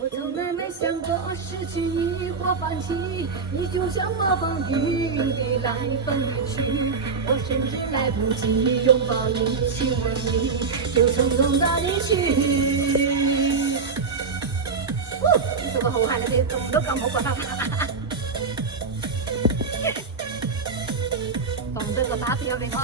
我从来没想过失去你或放弃，你就像暴风雨，你来风里去，我甚至来不及拥抱你、亲吻你，就匆匆的离去。你做個好閒，你哋咁都咁好覺得？放這個打字入嚟我。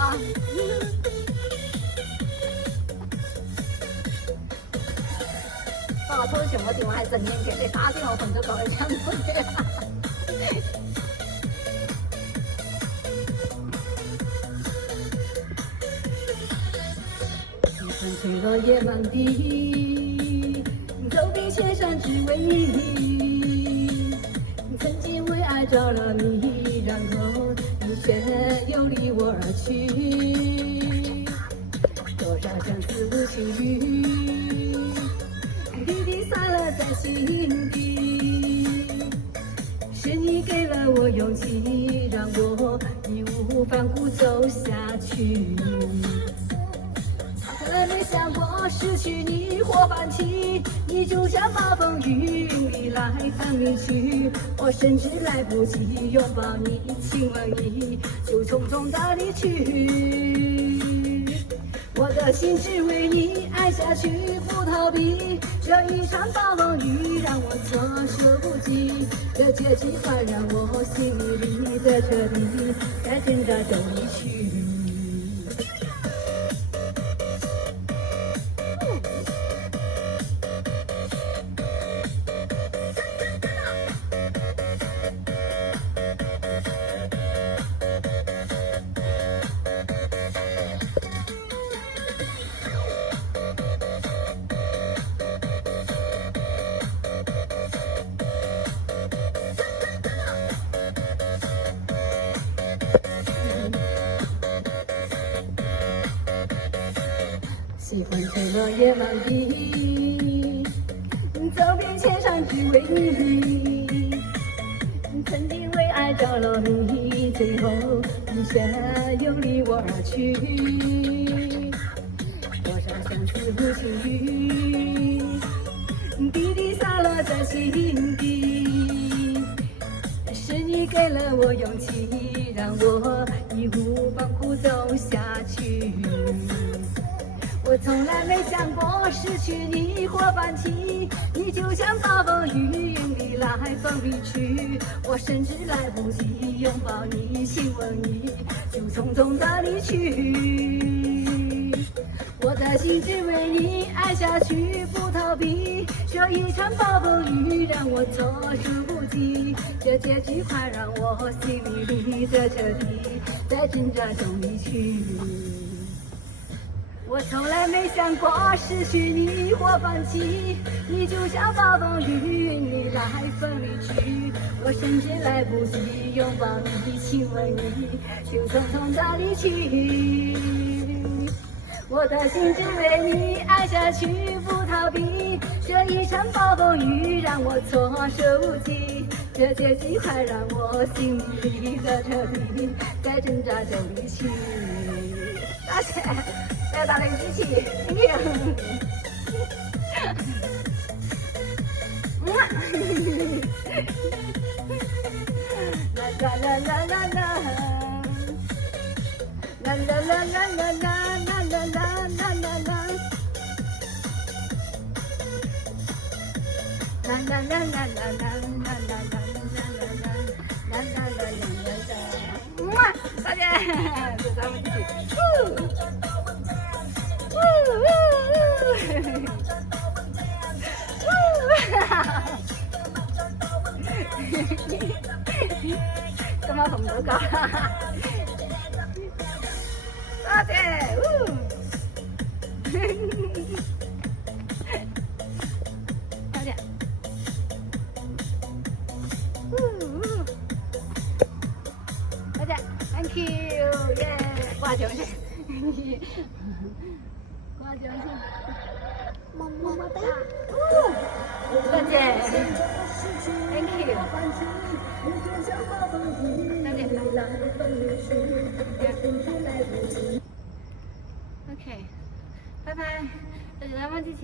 我偷錢我電話係正經嘅，你打電話瞓咗覺你聽唔到嘅。吹落夜晚的，走遍千山只為你。曾經為愛着了迷，然後你卻又離我而去。多少相思無情雨，滴滴灑落在心底。是你給了我勇氣，讓我義無反顧走下去。從來沒想過失去你或放棄，你就像暴風雨，你來風裡去，我甚至來不及擁抱你、親吻你，就匆匆的離去。我的心只為你愛下去，不逃避。這一場暴風雨讓我措手不及，這結局快讓我心裡的徹底，在掙扎中離去。喜歡吹落夜晚的，走遍千山只為你。曾經為愛着了迷，最後你卻又離我而去。多少相思無情雨，滴滴灑落在心底。是你給了我勇氣，讓我義無反顧走下去。我從來沒想過失去你或放棄，你就像暴風雨，你來風裡去，我甚至來不及擁抱你、親吻你，就匆匆的離去。我的心只為你愛下去，不逃避。這一場暴風雨讓我措手不及，這結局快讓我心裡的徹底，在掙扎中離去。我從來沒想過失去你或放棄，你就像暴風雨，你來風裡去，我甚至來不及擁抱你、親吻你，就匆匆的離去。我的心只為你愛下去，不逃避。這一場暴風雨讓我措手不及，這結局快讓我心裡的徹底，在掙扎中離去。多謝。大家的支持，謝謝。啦啦啦啦啦啦，啦啦啦啦啦啦啦啦啦啦啦，啦啦啦啦啦啦啦啦啦啦啦啦啦啦啦，大家，就咱们一起。今晚同唔到講，多謝，多謝，多謝 ，thank you， 耶，掛獎先，掛獎先，麼麼噠，多謝 ，thank you。OK，拜拜，多謝大家支持。